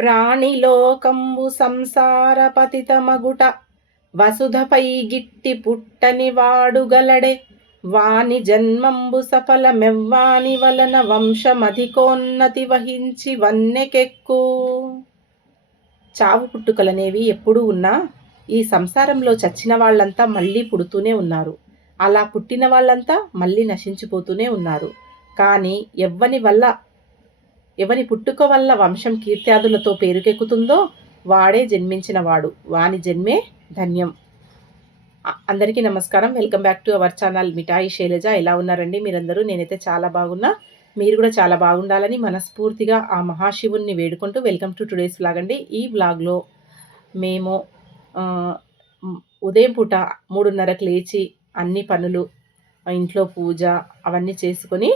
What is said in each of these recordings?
ప్రాణిలోకంబు సంసార పతితమగుట వసుధపై గిట్టి పుట్టని వాడుగలడే వాని జన్మంబు సఫలమెవ్వాని వలన వంశమధికోన్నతి వహించి వన్నెకెక్కు. చావు పుట్టుకలనేవి ఎప్పుడూ ఉన్నా ఈ సంసారంలో చచ్చిన వాళ్ళంతా మళ్ళీ పుడుతూనే ఉన్నారు. అలా పుట్టిన వాళ్ళంతా మళ్ళీ నశించిపోతూనే ఉన్నారు. కానీ ఎవని పుట్టుక వల్ల వంశం కీర్త్యాదులతో పేరుకెక్కుతుందో వాడే జన్మించినవాడు, వాని జన్మే ధన్యం. అందరికీ నమస్కారం. Welcome back to our channel Mithai Sailaja. ఎలా ఉన్నారండి మీరందరూ? నేనైతే చాలా బాగున్నా. మీరు కూడా చాలా బాగుండాలని మనస్ఫూర్తిగా ఆ మహాశివుణ్ణి వేడుకుంటూ వెల్కమ్ టు టుడేస్ వ్లాగ్ అండి. ఈ వ్లాగ్లో మేము ఉదయం పూట 3:30కి లేచి అన్ని పనులు, ఇంట్లో పూజ అవన్నీ చేసుకొని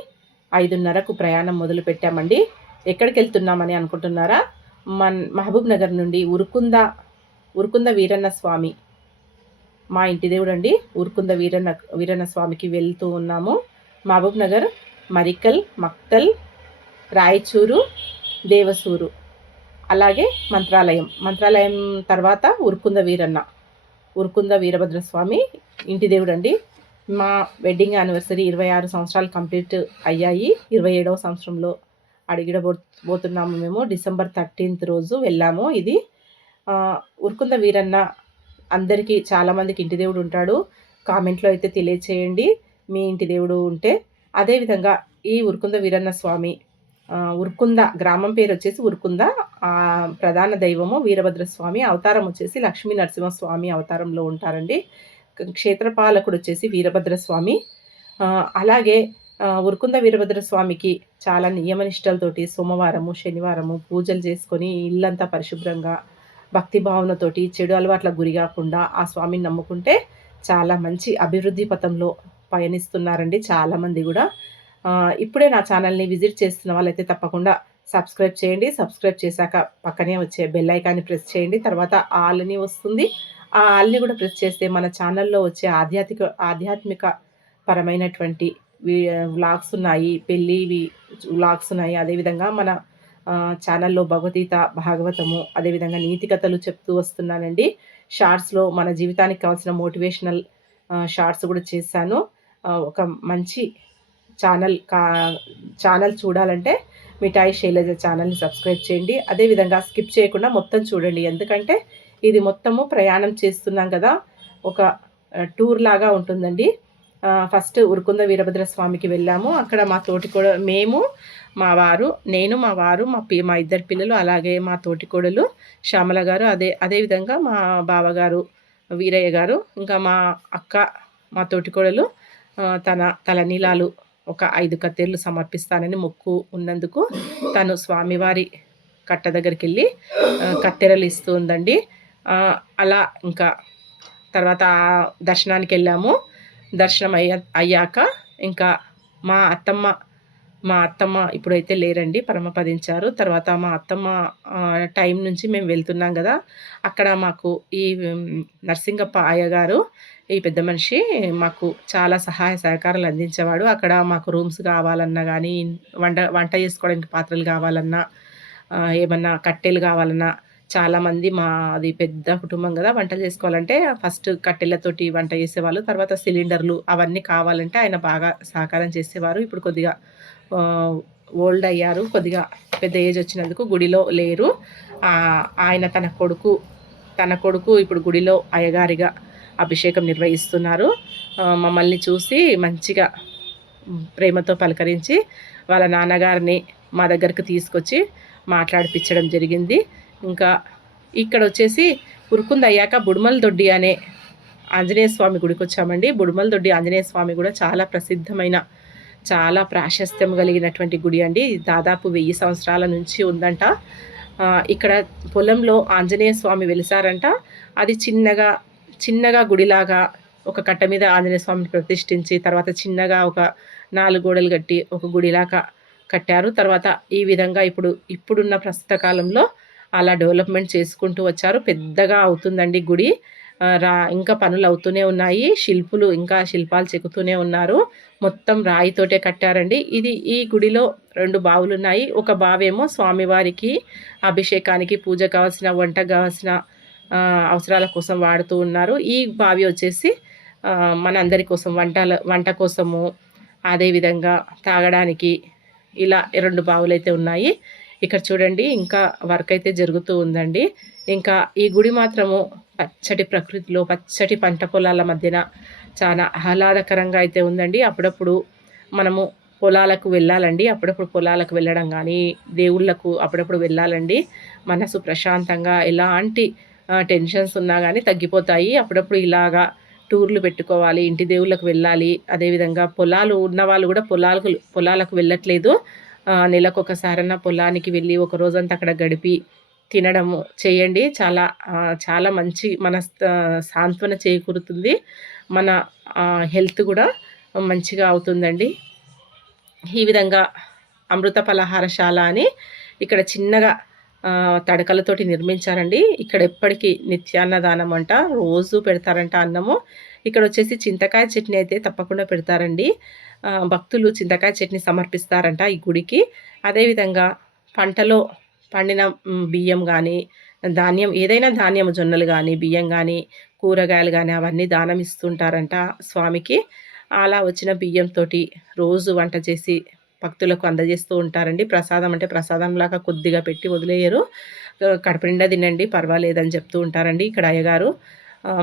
5:30కు ప్రయాణం మొదలు పెట్టామండి. ఎక్కడికి వెళ్తున్నామని అనుకుంటున్నారా? మహబూబ్ నగర్ నుండి ఉరుకుంద వీరన్న స్వామి, మా ఇంటి దేవుడు అండి, ఉరుకుంద వీరన్న స్వామికి వెళ్తూ ఉన్నాము. మహబూబ్ నగర్, మరికల్, మక్తల్, రాయచూరు, దేవసూరు, అలాగే మంత్రాలయం తర్వాత ఉరుకుంద వీరభద్రస్వామి ఇంటి దేవుడు అండి. మా వెడ్డింగ్ యానివర్సరీ 26 సంవత్సరాలు కంప్లీట్ అయ్యాయి. 27వ సంవత్సరంలో అడిగిడబోతున్నాము మేము. డిసెంబర్ 13th రోజు వెళ్ళాము. ఇది ఉరుకుంద వీరన్న అందరికీ చాలామందికి ఇంటి దేవుడు ఉంటాడు. కామెంట్లో అయితే తెలియచేయండి మీ ఇంటి దేవుడు ఉంటే. అదేవిధంగా ఈ ఉరుకుంద వీరన్న స్వామి, ఉరుకుంద గ్రామం పేరు వచ్చేసి ఉరుకుంద, ప్రధాన దైవము వీరభద్రస్వామి, అవతారం వచ్చేసి లక్ష్మీ నరసింహస్వామి అవతారంలో ఉంటారండి. క్షేత్రపాలకుడు వచ్చేసి వీరభద్రస్వామి. అలాగే ఉరుకుంద వీరభద్రస్వామికి చాలా నియమనిష్టలతోటి సోమవారము, శనివారము పూజలు చేసుకొని ఇల్లంతా పరిశుభ్రంగా భక్తి భావనతోటి చెడు అలవాట్లకు గురి కాకుండా ఆ స్వామిని నమ్ముకుంటే చాలా మంచి అభివృద్ధి పథంలో పయనిస్తున్నారండి చాలామంది కూడా. ఇప్పుడే నా ఛానల్ని విజిట్ చేస్తున్న వాళ్ళైతే తప్పకుండా సబ్స్క్రైబ్ చేయండి. సబ్స్క్రైబ్ చేశాక పక్కనే వచ్చే బెల్ ఐకాన్ని ప్రెస్ చేయండి. తర్వాత ఆల్ని వస్తుంది. ఆ ఆల్ని కూడా ప్రెస్ చేస్తే మన ఛానల్లో వచ్చే ఆధ్యాత్మిక పరమైనటువంటి వ్లాగ్స్ ఉన్నాయి, పెళ్ళివి వ్లాగ్స్ ఉన్నాయి. అదేవిధంగా మన ఛానల్లో భగవద్గీత, భాగవతము, అదేవిధంగా నీతి కథలు చెప్తూ వస్తున్నానండి. షార్ట్స్లో మన జీవితానికి కావాల్సిన మోటివేషనల్ షార్ట్స్ కూడా చేశాను. ఒక మంచి ఛానల్ చూడాలంటే మిఠాయి శైలజ ఛానల్ని సబ్స్క్రైబ్ చేయండి. అదేవిధంగా స్కిప్ చేయకుండా మొత్తం చూడండి. ఎందుకంటే ఇది మొత్తము ప్రయాణం చేస్తున్నాం కదా, ఒక టూర్ లాగా ఉంటుందండి. ఫస్ట్ ఉరుకుంద వీరభద్రస్వామికి వెళ్ళాము. అక్కడ మా తోటికోడలు, నేను మా వారు, మా ఇద్దరు పిల్లలు, అలాగే మా తోటికోడలు శ్యామల గారు, అదేవిధంగా మా బావగారు వీరయ్య గారు, ఇంకా మా అక్క, మా తోటికోడలు తన తలనీలాలు ఒక 5 కత్తెర్లు సమర్పిస్తానని మొక్కు ఉన్నందుకు తను స్వామివారి కట్ట దగ్గరికి వెళ్ళి కత్తెరలు ఇస్తూ ఉందండి. అలా ఇంకా తర్వాత దర్శనానికి వెళ్ళాము. దర్శనం అయ్యాక ఇంకా మా అత్తమ్మ ఇప్పుడైతే లేరండి, పరమపదించారు. తర్వాత మా అత్తమ్మ టైం నుంచి మేము వెళ్తున్నాం కదా, అక్కడ మాకు ఈ నరసింగప్ప అయ్యగారు, ఈ పెద్ద మనిషి మాకు చాలా సహాయ సహకారాలు అందించేవాడు. అక్కడ మాకు రూమ్స్ కావాలన్నా కానీ, వంట చేసుకోవడానికి పాత్రలు కావాలన్నా, ఏమన్నా కట్టెలు కావాలన్నా, చాలామంది మాది పెద్ద కుటుంబం కదా, వంటలు చేసుకోవాలంటే ఫస్ట్ కట్టెలతోటి వంట చేసేవాళ్ళు. తర్వాత సిలిండర్లు అవన్నీ కావాలంటే ఆయన బాగా సహకారం చేసేవారు. ఇప్పుడు కొద్దిగా ఓల్డ్ అయ్యారు, కొద్దిగా పెద్ద ఏజ్ వచ్చినందుకు గుడిలో లేరు. ఆయన తన కొడుకు ఇప్పుడు గుడిలో అయ్యగారిగా అభిషేకం నిర్వహిస్తున్నారు. మమ్మల్ని చూసి మంచిగా ప్రేమతో పలకరించి వాళ్ళ నాన్నగారిని మా దగ్గరకు తీసుకొచ్చి మాట్లాడిపించడం జరిగింది. ఇంకా ఇక్కడ వచ్చేసి ఉరుకుంద అయ్యాక బుడుమల దొడ్డి అనే ఆంజనేయ స్వామి గుడికి వచ్చామండి. బుడుమల దొడ్డి ఆంజనేయ స్వామి కూడా చాలా ప్రసిద్ధమైన, చాలా ప్రాశస్త్యం కలిగినటువంటి గుడి అండి. దాదాపు 1000 సంవత్సరాల నుంచి ఉందంట. ఇక్కడ పొలంలో ఆంజనేయ స్వామి వెలిసారంట. అది చిన్నగా గుడిలాగా ఒక కట్ట మీద ఆంజనేయ స్వామిని ప్రతిష్ఠించి తర్వాత చిన్నగా ఒక 4 గోడలు కట్టి ఒక గుడిలాగా కట్టారు. తర్వాత ఈ విధంగా ఇప్పుడున్న ప్రస్తుత కాలంలో అలా డెవలప్మెంట్ చేసుకుంటూ వచ్చారు. పెద్దగా అవుతుందండి గుడి. ఇంకా పనులు అవుతూనే ఉన్నాయి. శిల్పులు ఇంకా శిల్పాలు చెక్కుతూనే ఉన్నారు. మొత్తం రాయితోటే కట్టారండి. ఈ గుడిలో 2 బావులున్నాయి. ఒక బావేమో స్వామివారికి అభిషేకానికి, పూజకు కావాల్సిన, వంటకు కావాల్సిన అవసరాల కోసం వాడుతూ ఉన్నారు. ఈ బావి వచ్చేసి మనందరి కోసం వంట కోసము, అదేవిధంగా తాగడానికి ఇలా 2 బావులైతే ఉన్నాయి. ఇక్కడ చూడండి ఇంకా వర్క్ అయితే జరుగుతూ ఉందండి. ఇంకా ఈ గుడి మాత్రము పచ్చటి ప్రకృతిలో, పచ్చటి పంట పొలాల మధ్యన చాలా ఆహ్లాదకరంగా అయితే ఉందండి. అప్పుడప్పుడు మనము పొలాలకు వెళ్ళాలండి. అప్పుడప్పుడు పొలాలకు వెళ్ళడం కానీ, దేవుళ్ళకు అప్పుడప్పుడు వెళ్ళాలండి. మనసు ప్రశాంతంగా ఎలాంటి టెన్షన్స్ ఉన్నా కానీ తగ్గిపోతాయి. అప్పుడప్పుడు ఇలాగా టూర్లు పెట్టుకోవాలి, ఇంటి దేవుళ్ళకు వెళ్ళాలి. అదేవిధంగా పొలాలు ఉన్నవాళ్ళు కూడా పొలాలకు వెళ్ళట్లేదు. నెలకొకసారన్నా పొలానికి వెళ్ళి ఒక రోజంతా అక్కడ గడిపి తినడము చేయండి. చాలా మంచి సాంత్వన చేకూరుతుంది. మన హెల్త్ కూడా మంచిగా అవుతుందండి. ఈ విధంగా అమృత పలహారశాల అని ఇక్కడ చిన్నగా తడకలతోటి నిర్మించారండి. ఇక్కడ ఎప్పటికీ నిత్యాన్నదానం అంట, రోజు పెడతారంట అన్నము. ఇక్కడ వచ్చేసి చింతకాయ చట్నీ అయితే తప్పకుండా పెడతారండి. భక్తులు చింతకాయ చట్నీ సమర్పిస్తారంట ఈ గుడికి. అదేవిధంగా పంటలో పండిన బియ్యం కానీ, ధాన్యం ఏదైనా ధాన్యం, జొన్నలు కానీ, బియ్యం కానీ, కూరగాయలు కానీ అవన్నీ దానం ఇస్తుంటారంట స్వామికి. అలా వచ్చిన బియ్యంతో రోజు వంట చేసి భక్తులకు అందజేస్తూ ఉంటారండి. ప్రసాదం అంటే ప్రసాదంలాగా కొద్దిగా పెట్టి వదిలేయరు. కడుపు నిండా తినండి పర్వాలేదని చెప్తూ ఉంటారండి ఇక్కడ అయ్యగారు.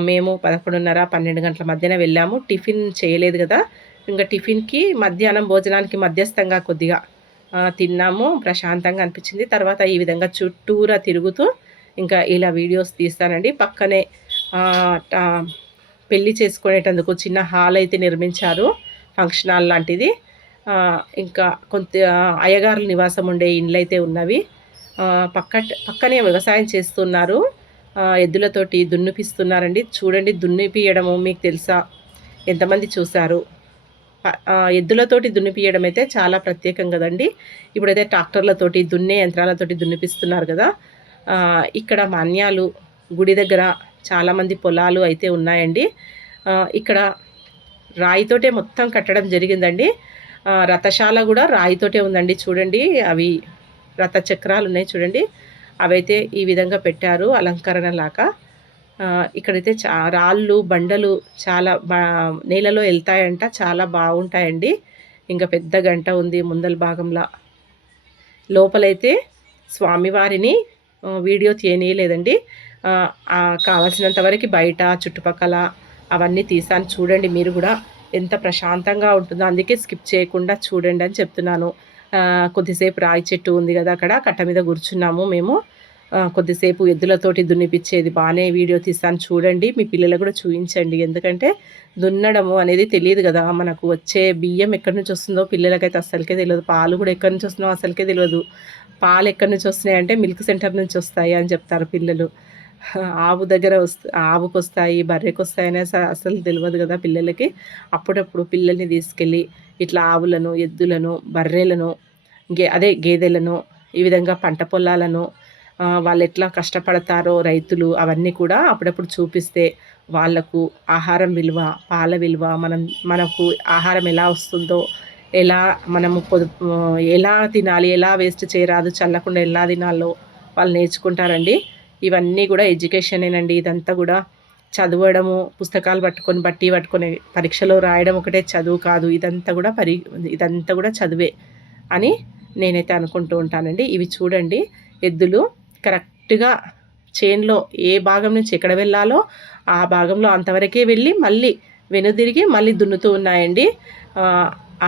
మేము 11:30, 12 గంటల మధ్యన వెళ్ళాము. టిఫిన్ చేయలేదు కదా, ఇంకా టిఫిన్కి మధ్యాహ్నం భోజనానికి మధ్యస్థంగా కొద్దిగా తిన్నాము. ప్రశాంతంగా అనిపించింది. తర్వాత ఈ విధంగా చుట్టూరా తిరుగుతూ ఇంకా ఇలా వీడియోస్ తీస్తానండి. పక్కనే పెళ్ళి చేసుకునేటందుకు చిన్న హాల్ అయితే నిర్మించారు, ఫంక్షన్ హాల్ లాంటిది. ఇంకా కొంత అయ్యగారుల నివాసం ఉండే ఇండ్లు అయితే ఉన్నవి. పక్కనే వ్యవసాయం చేస్తున్నారు. ఎద్దులతోటి దున్నిపిస్తున్నారండి. చూడండి దున్నిపియడము మీకు తెలుసా? ఎంతమంది చూశారు? ఎద్దులతోటి దున్నిపియడం అయితే చాలా ప్రత్యేకం కదండి. ఇప్పుడైతే ట్రాక్టర్లతోటి దున్నే యంత్రాలతోటి దున్నిపిస్తున్నారు కదా. ఇక్కడ మాన్యాలు గుడి దగ్గర చాలామంది పొలాలు అయితే ఉన్నాయండి. ఇక్కడ రాయితోటే మొత్తం కట్టడం జరిగిందండి. రథశాల కూడా రాయితోటే ఉందండి. చూడండి అవి రథ చక్రాలు ఉన్నాయి చూడండి, అవైతే ఈ విధంగా పెట్టారు అలంకరణ లాగా. ఇక్కడైతే రాళ్ళు బండలు చాలా నేలలో వెళ్తాయంట, చాలా బాగుంటాయండి. ఇంకా పెద్ద గంట ఉంది ముందల భాగంలో. లోపలైతే స్వామివారిని వీడియో తీయనీయలేదండి. కావాల్సినంత వరకు బయట చుట్టుపక్కల అవన్నీ తీసాను. చూడండి మీరు కూడా ఎంత ప్రశాంతంగా ఉంటుందో, అందుకే స్కిప్ చేయకుండా చూడండి అని చెప్తున్నాను. కొద్దిసేపు రాయి చెట్టు ఉంది కదా, అక్కడ కట్ట మీద కూర్చున్నాము మేము. కొద్దిసేపు ఎద్దులతోటి దున్నిపిచ్చేది బాగానే వీడియో తీస్తాను చూడండి. మీ పిల్లలకు కూడా చూపించండి. ఎందుకంటే దున్నడము అనేది తెలియదు కదా, మనకు వచ్చే బియ్యం ఎక్కడి నుంచి వస్తుందో పిల్లలకైతే అస్సలకే తెలియదు. పాలు కూడా ఎక్కడి నుంచి వస్తుందో అసలుకే తెలియదు. పాలు ఎక్కడి నుంచి వస్తున్నాయంటే మిల్క్ సెంటర్ నుంచి వస్తాయి అని చెప్తారు పిల్లలు. ఆవు దగ్గర ఆవుకు వస్తాయి, బర్రెకి వస్తాయని అసలు తెలియదు కదా పిల్లలకి. అప్పుడప్పుడు పిల్లల్ని తీసుకెళ్ళి ఇట్లా ఆవులను, ఎద్దులను, బర్రెలను, గేదెలను, ఈ విధంగా పంట పొలాలను వాళ్ళు ఎట్లా కష్టపడతారో రైతులు అవన్నీ కూడా అప్పుడప్పుడు చూపిస్తే వాళ్ళకు ఆహారం విలువ, పాల విలువ, మనకు ఆహారం ఎలా వస్తుందో, మనము ఎలా తినాలి, ఎలా వేస్ట్ చేయరాదు, చల్లకుండా ఎలా తినాలో వాళ్ళు నేర్చుకుంటారండి. ఇవన్నీ కూడా ఎడ్యుకేషనేనండి. ఇదంతా కూడా చదవడము, పుస్తకాలు బట్టి పట్టుకొని పరీక్షలో రాయడం ఒకటే చదువు కాదు. ఇదంతా కూడా చదువే అని నేనైతే అనుకుంటూ ఉంటానండి. ఇవి చూడండి ఎద్దులు కరెక్ట్గా చేన్లో ఏ భాగం నుంచి ఎక్కడ వెళ్ళాలో ఆ భాగంలో అంతవరకే వెళ్ళి మళ్ళీ వెనుదిరిగి మళ్ళీ దున్నుతూ ఉన్నాయండి.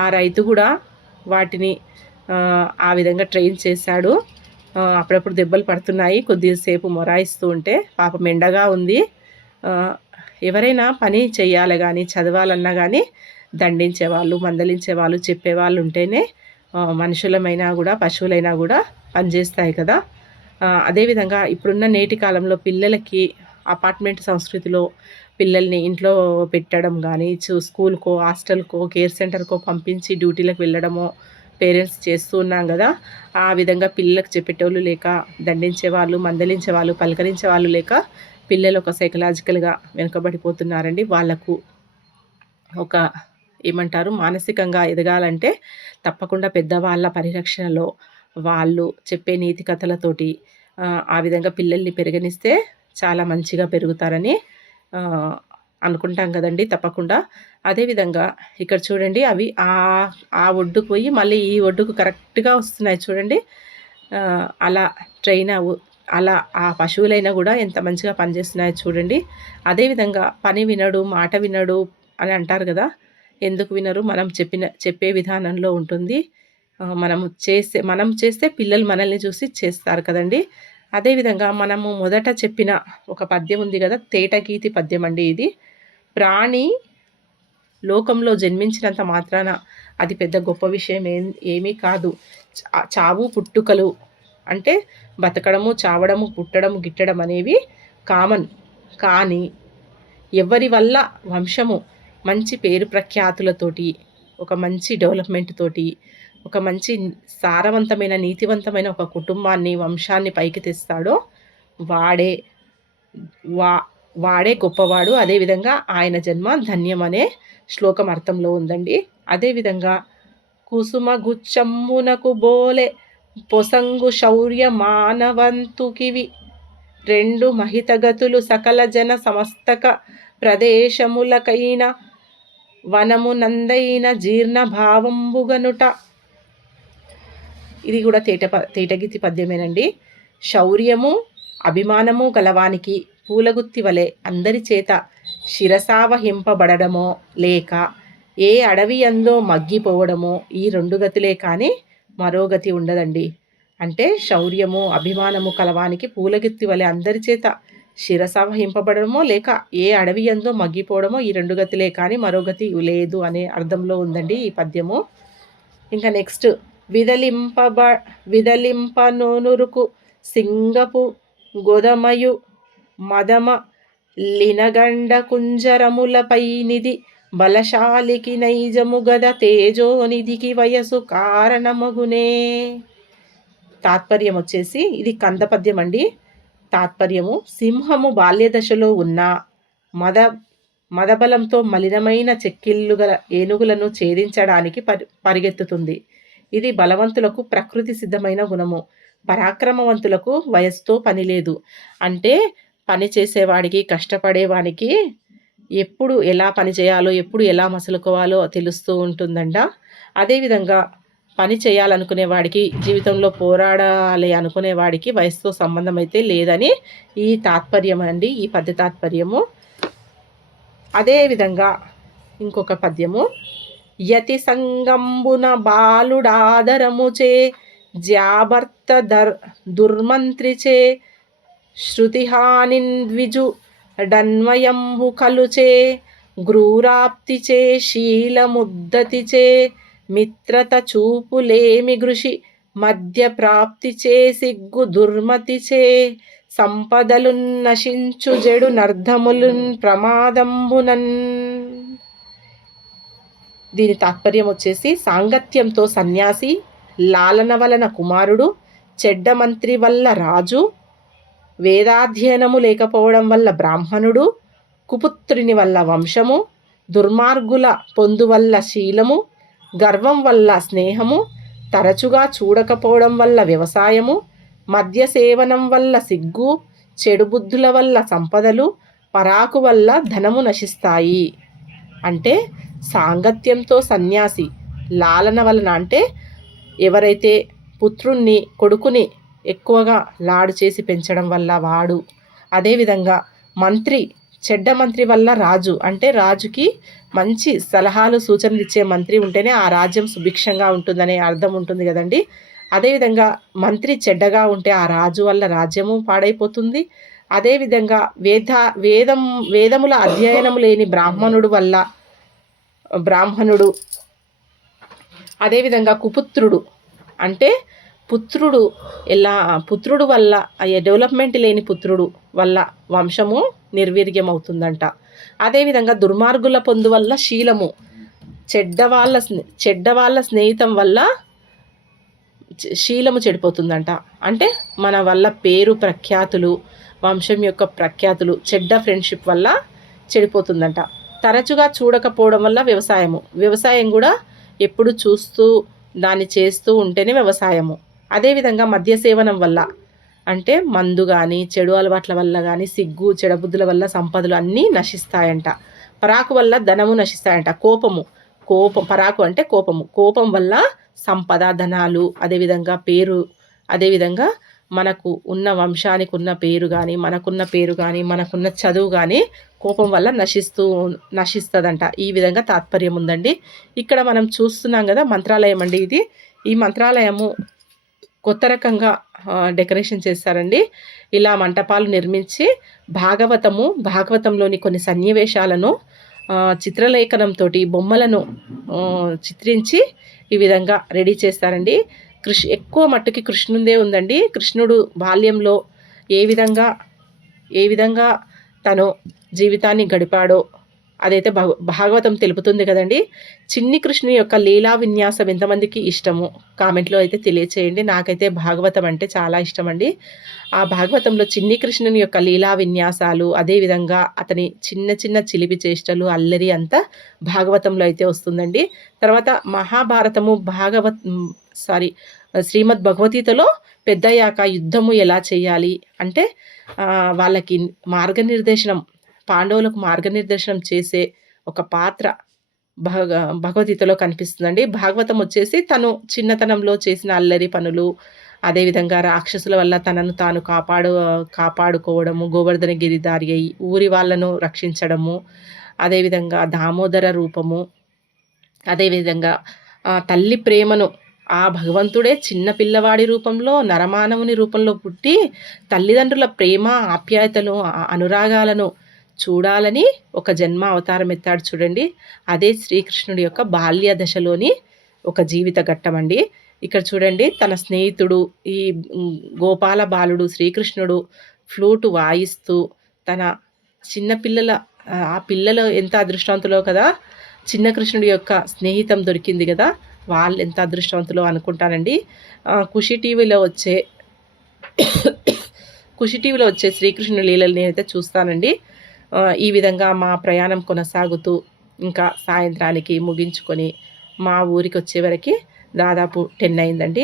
ఆ రైతు కూడా వాటిని ఆ విధంగా ట్రైన్ చేశాడు. అప్పుడప్పుడు దెబ్బలు పడుతున్నాయి, కొద్దిసేపు మొరాయిస్తూ ఉంటే. పాపం ఎండగా ఉంది. ఎవరైనా పని చెయ్యాలి కానీ, చదవాలన్నా కానీ దండించేవాళ్ళు, మందలించేవాళ్ళు, చెప్పేవాళ్ళు ఉంటేనే మనుషులమైనా కూడా పశువులైనా కూడా పనిచేస్తాయి కదా. అదేవిధంగా ఇప్పుడున్న నేటి కాలంలో పిల్లలకి అపార్ట్మెంట్ సంస్కృతిలో పిల్లల్ని ఇంట్లో పెట్టడం కానీ, స్కూల్కో, హాస్టల్కో, కేర్ సెంటర్కో పంపించి డ్యూటీలకు వెళ్ళడమో పేరెంట్స్ చేస్తూ ఉన్నాం కదా. ఆ విధంగా పిల్లలకు చెప్పేటోళ్ళు లేక, దండించేవాళ్ళు, మందలించేవాళ్ళు, పలకరించే వాళ్ళు లేక పిల్లలు ఒక సైకలాజికల్గా వెనుకబడిపోతున్నారండి. వాళ్ళకు ఒక ఏమంటారు మానసికంగా ఎదగాలంటే తప్పకుండా పెద్దవాళ్ళ పరిరక్షణలో వాళ్ళు చెప్పే నీతి కథలతోటి ఆ విధంగా పిల్లల్ని పెరగనిస్తే చాలా మంచిగా పెరుగుతారని అనుకుంటాం కదండి తప్పకుండా. అదేవిధంగా ఇక్కడ చూడండి అవి ఆ ఒడ్డుకు పోయి మళ్ళీ ఈ ఒడ్డుకు కరెక్ట్గా వస్తున్నాయి చూడండి. అలా అలా ఆ పశువులైనా కూడా ఎంత మంచిగా పనిచేస్తున్నాయో చూడండి. అదేవిధంగా పని వినడు, మాట వినడు అని అంటారు కదా. ఎందుకు వినరు? మనం చెప్పే విధానంలో ఉంటుంది. మనం చేస్తే పిల్లలు మనల్ని చూసి చేస్తారు కదండి. అదేవిధంగా మనము మొదట చెప్పిన ఒక పద్యం ఉంది కదా, తేటగీతి పద్యం అండి ఇది. ప్రాణి లోకంలో జన్మించినంత మాత్రాన అది పెద్ద గొప్ప విషయం ఏమీ కాదు. చావు పుట్టుకలు అంటే బతకడము, చావడము, పుట్టడము, గిట్టడం అనేవి కామన్. కానీ ఎవరి వల్ల వంశము మంచి పేరు ప్రఖ్యాతులతోటి, ఒక మంచి డెవలప్మెంట్ తోటి, ఒక మంచి సారవంతమైన నీతివంతమైన ఒక కుటుంబాన్ని, వంశాన్ని పైకి తెస్తాడో వాడే గొప్పవాడు. అదేవిధంగా ఆయన జన్మ ధన్యం అనే శ్లోకం అర్థంలో ఉందండి. అదేవిధంగా కుసుమ గుచ్చమ్మునకు బోలే పొసంగు శౌర్య మానవంతుకివి రెండు మహితగతులు సకల జన సమస్తక ప్రదేశములకైన వనమునందైన జీర్ణ భావంబుగనుట. ఇది కూడా తేటగీతి పద్యమేనండి. శౌర్యము అభిమానము గలవానికి పూలగుత్తి వలె అందరి చేత శిరసావహింపబడమో లేక ఏ అడవి అందో మగ్గిపోవడమో ఈ రెండు గతులే కానీ మరో గతి ఉండదండి. అంటే శౌర్యము అభిమానము కలవానికి పూలగుత్తి వలె అందరి చేత శిరసావహింపబడమో లేక ఏ అడవి అందో మగ్గిపోవడమో ఈ రెండు గతులే కానీ మరో గతి లేదు అనే అర్థంలో ఉందండి ఈ పద్యము. ఇంకా నెక్స్ట్ విదలింపనోనురుకు సింగపు గొదమయు మదమ లినగండ కుంజరములపైనిది బలశాలికి నైజము గద తేజోనిధికి వయసు కారణమగునే. తాత్పర్యం వచ్చేసి ఇది కందపద్యం అండి. తాత్పర్యము సింహము బాల్యదశలో ఉన్న మదబలంతో మలినమైన చెక్కిళ్ళు గల ఏనుగులను ఛేదించడానికి పరిగెత్తుతుంది. ఇది బలవంతులకు ప్రకృతి సిద్ధమైన గుణము, పరాక్రమవంతులకు వయస్సుతో పని లేదు. అంటే పని చేసేవాడికి, కష్టపడేవానికి ఎప్పుడు ఎలా పని చేయాలో, ఎప్పుడు ఎలా మసులుకోవాలో తెలుస్తూ ఉంటుందంట. అదేవిధంగా పని చేయాలనుకునే వాడికి, జీవితంలో పోరాడాలి అనుకునే వాడికి వయసుతో సంబంధం అయితే లేదని ఈ తాత్పర్యం అండి, ఈ పద్య తాత్పర్యము. అదేవిధంగా ఇంకొక పద్యము యతి సంగంబున బాలుడాదరముచే జ్యాభర్త దుర్మంత్రిచే శృతిహానిన్ ద్విజు డన్వయంబు కలుచే గ్రూరాప్తిచే శీలముద్దతిచే మిత్రత చూపులేమి గృషి మధ్య ప్రాప్తిచే సిగ్గు దుర్మతిచే సంపదలున్ నశించు జడు నర్ధములున్ ప్రమాదంబునన్. దీని తాత్పర్యం వచ్చేసి సాంగత్యంతో సన్యాసి, లాలన వలన కుమారుడు, చెడ్డ మంత్రి వల్ల రాజు, వేదాధ్యయనము లేకపోవడం వల్ల బ్రాహ్మణుడు, కుపుత్రుని వల్ల వంశము, దుర్మార్గుల పొందు వల్ల శీలము, గర్వం వల్ల స్నేహము, తరచుగా చూడకపోవడం వల్ల వ్యవసాయము, మద్య సేవనం వల్ల సిగ్గు, చెడు బుద్ధుల వల్ల సంపదలు, పరాకు వల్ల ధనము నశిస్తాయి. అంటే సాంగత్యంతో సన్యాసి, లాలన వలన అంటే ఎవరైతే పుత్రుణ్ణి, కొడుకుని ఎక్కువగా లాడు చేసి పెంచడం వల్ల వాడు, అదేవిధంగా మంత్రి, చెడ్డ మంత్రి వల్ల రాజు, అంటే రాజుకి మంచి సలహాలు సూచనలు ఇచ్చే మంత్రి ఉంటేనే ఆ రాజ్యం సుభిక్షంగా ఉంటుందనే అర్థం ఉంటుంది కదండి. అదేవిధంగా మంత్రి చెడ్డగా ఉంటే ఆ రాజు వల్ల రాజ్యము పాడైపోతుంది. అదేవిధంగా వేదముల అధ్యయనము లేని బ్రాహ్మణుడు, అదేవిధంగా కుపుత్రుడు అంటే పుత్రుడు వల్ల డెవలప్మెంట్ లేని పుత్రుడు వల్ల వంశము నిర్వీర్యం అవుతుందంట. అదేవిధంగా దుర్మార్గుల పొందు వల్ల శీలము, చెడ్డవాళ్ళ స్నేహితం వల్ల శీలము చెడిపోతుందంట. అంటే మన వల్ల పేరు ప్రఖ్యాతులు, వంశం యొక్క ప్రఖ్యాతులు చెడ్డ ఫ్రెండ్షిప్ వల్ల చెడిపోతుందంట. తరచుగా చూడకపోవడం వల్ల వ్యవసాయం కూడా ఎప్పుడు చూస్తూ దాన్ని చేస్తూ ఉంటేనే వ్యవసాయము. అదేవిధంగా మద్య సేవనం వల్ల, అంటే మందు కానీ చెడు అలవాట్ల వల్ల కానీ సిగ్గు చెడబుద్ధుల వల్ల సంపదలు అన్నీ నశిస్తాయంట. పరాకు వల్ల ధనము నశిస్తాయంట. పరాకు అంటే కోపం వల్ల సంపద, ధనాలు, అదేవిధంగా పేరు, అదేవిధంగా మనకు ఉన్న వంశానికి ఉన్న పేరు కానీ మనకున్న పేరు కానీ మనకున్న చదువు కానీ కోపం వల్ల నశిస్తుందంట. ఈ విధంగా తాత్పర్యం ఉందండి. ఇక్కడ మనం చూస్తున్నాం కదా మంత్రాలయం అండి ఇది. ఈ మంత్రాలయము కొత్త రకంగా డెకరేషన్ చేస్తారండి. ఇలా మంటపాలు నిర్మించి భాగవతంలోని కొన్ని సన్నివేశాలను చిత్రలేఖనంతో బొమ్మలను చిత్రించి ఈ విధంగా రెడీ చేస్తారండి. ఎక్కువ మట్టుకి కృష్ణుందే ఉందండి. కృష్ణుడు బాల్యంలో ఏ విధంగా తను జీవితాన్ని గడిపాడో అదైతే భాగవతం తెలుపుతుంది కదండి. చిన్ని కృష్ణుని యొక్క లీలా విన్యాసం ఎంతమందికి ఇష్టము కామెంట్లో అయితే తెలియచేయండి. నాకైతే భాగవతం అంటే చాలా ఇష్టం అండి. ఆ భాగవతంలో చిన్ని కృష్ణుని యొక్క లీలా విన్యాసాలు, అదేవిధంగా అతని చిన్న చిన్న చిలిపి చేష్టలు, అల్లరి అంతా భాగవతంలో అయితే వస్తుందండి. తర్వాత మహాభారతము శ్రీమద్ భగవద్గీతలో పెద్దయ్యాక యుద్ధము ఎలా చేయాలి అంటే వాళ్ళకి పాండవులకు మార్గనిర్దేశనం చేసే ఒక పాత్ర భగవద్గీతలో కనిపిస్తుందండి. భాగవతం వచ్చేసి తను చిన్నతనంలో చేసిన అల్లరి పనులు, అదేవిధంగా రాక్షసుల వల్ల తనను తాను కాపాడుకోవడము, గోవర్ధన గిరిధారి అయి ఊరి వాళ్ళను రక్షించడము, అదేవిధంగా దామోదర రూపము, అదేవిధంగా తల్లి ప్రేమను ఆ భగవంతుడే చిన్న పిల్లవాడి రూపంలో నరమానవుని రూపంలో పుట్టి తల్లిదండ్రుల ప్రేమ, ఆప్యాయతలు, అనురాగాలను చూడాలని ఒక జన్మ అవతారం ఎత్తాడు చూడండి. అదే శ్రీకృష్ణుడి యొక్క బాల్య దశలోని ఒక జీవిత ఘట్టం అండి. ఇక్కడ చూడండి, తన స్నేహితుడు ఈ గోపాల బాలుడు శ్రీకృష్ణుడు ఫ్లూటు వాయిస్తూ తన ఆ పిల్లలు ఎంత అదృష్టవంతులో కదా, చిన్న కృష్ణుడి యొక్క స్నేహితం దొరికింది కదా, వాళ్ళు ఎంత అదృష్టవంతులో అనుకుంటానండి. ఖుషి టీవీలో వచ్చే శ్రీకృష్ణుడి లీలలు నేనైతే చూస్తానండి. ఈ విధంగా మా ప్రయాణం కొనసాగుతూ ఇంకా సాయంత్రానికి ముగించుకొని మా ఊరికి వచ్చే వరకు దాదాపు 10 అయిందండి.